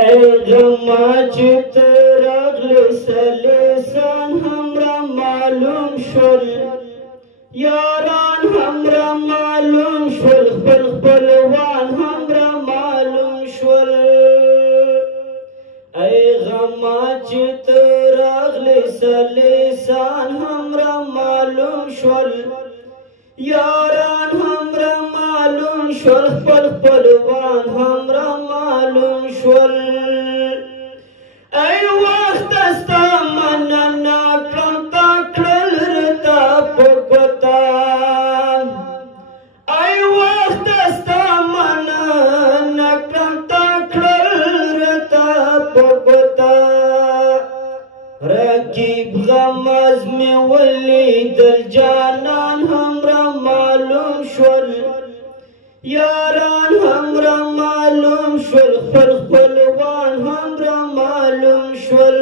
ای غما چې ته راغلې سلیسان هم را معلوم شول یاران هم را معلوم شول خپل خپلوان هم را معلوم شول ای غما چې ته راغلې سلیسان هم را معلوم شول یاران هم را معلوم شول خپل خپلوان هم را معلوم شول ای وخت ستا مننه کړم تا کړل رتا په ګوتا ای وخت ستا مننه کړم تا کړل رتا په ګوتا رقیب غمز مې ولیدل جانان هم را معلوم شول یاران هم را معلوم شول خپل خپلوان هم را معلوم شول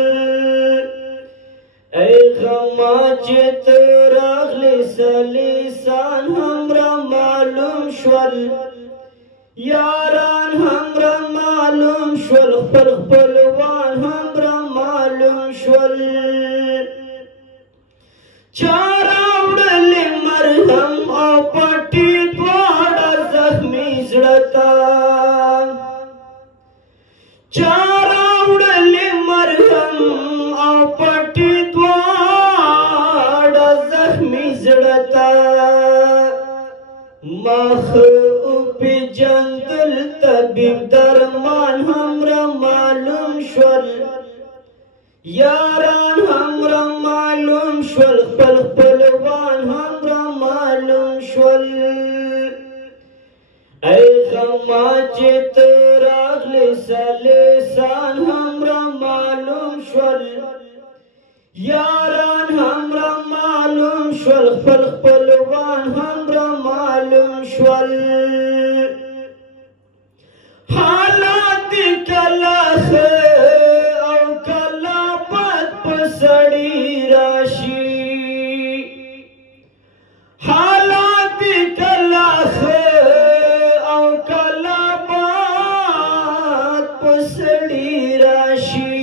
ای غما چې ته راغلې سلیسان هم را معلوم شول یاران هم را معلوم شول خپل خپلوان هم را معلوم شول چا راوړلې مرهم او پټي دواړه زخمي زړه ته چا راوړلې مرهم او پټي دواړه زخمي زړه ته مخ وپېژندل طبیب درمان هم را معلوم شول یاران هم را معلوم شول خپل خپلوان هم را معلوم شول ای غما چې ته راغلې سلیسان هم را معلوم شول یاران هم را معلوم شول خپل خپلوان هم را معلوم شول حالات کله سړی راشي حالات کله او کله باد په سړی راشي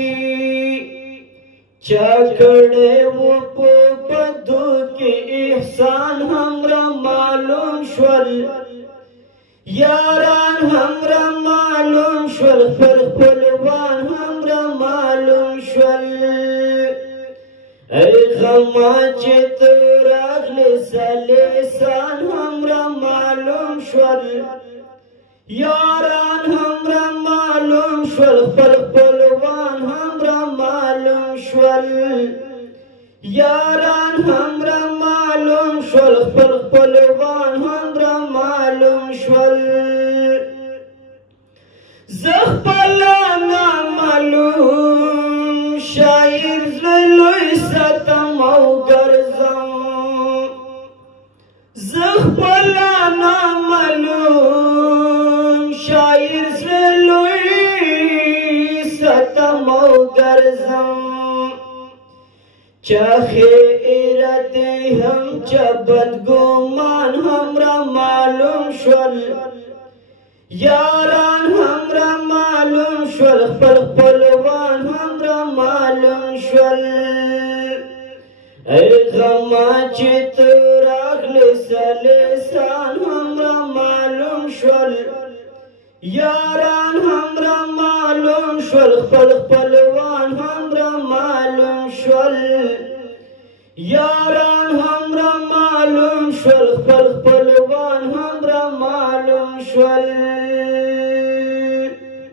چا کړی و په بدو کې احسان هم را معلوم شول یاران هم را معلوم شول خپل خپلوان هم را معلوم شول ای غما چې ته راغلې سلیسان هم را معلوم شول یاران هم را معلوم شول خپل خپلوان هم را معلوم شول یاران هم را معلوم شول خپل خپلوان هم را معلوم شول زه خپله نامعلوم شاعر زړه لوی ساتم او ګرځم زه خپله نامعلوم شاعر زړه لوی ساتم او ګرځم چا خیره دی هم چا بدګمان هم را معلوم شول یاران هم را معلوم شول خپل خپلوان هم را معلوم شول ای غما چې ته راغلې سلیسان هم را معلوم شول یاران هم را معلوم شول خپل خپلوان هم را معلوم شول یاران هم را معلوم شول خپل خپلوان هم را معلوم شول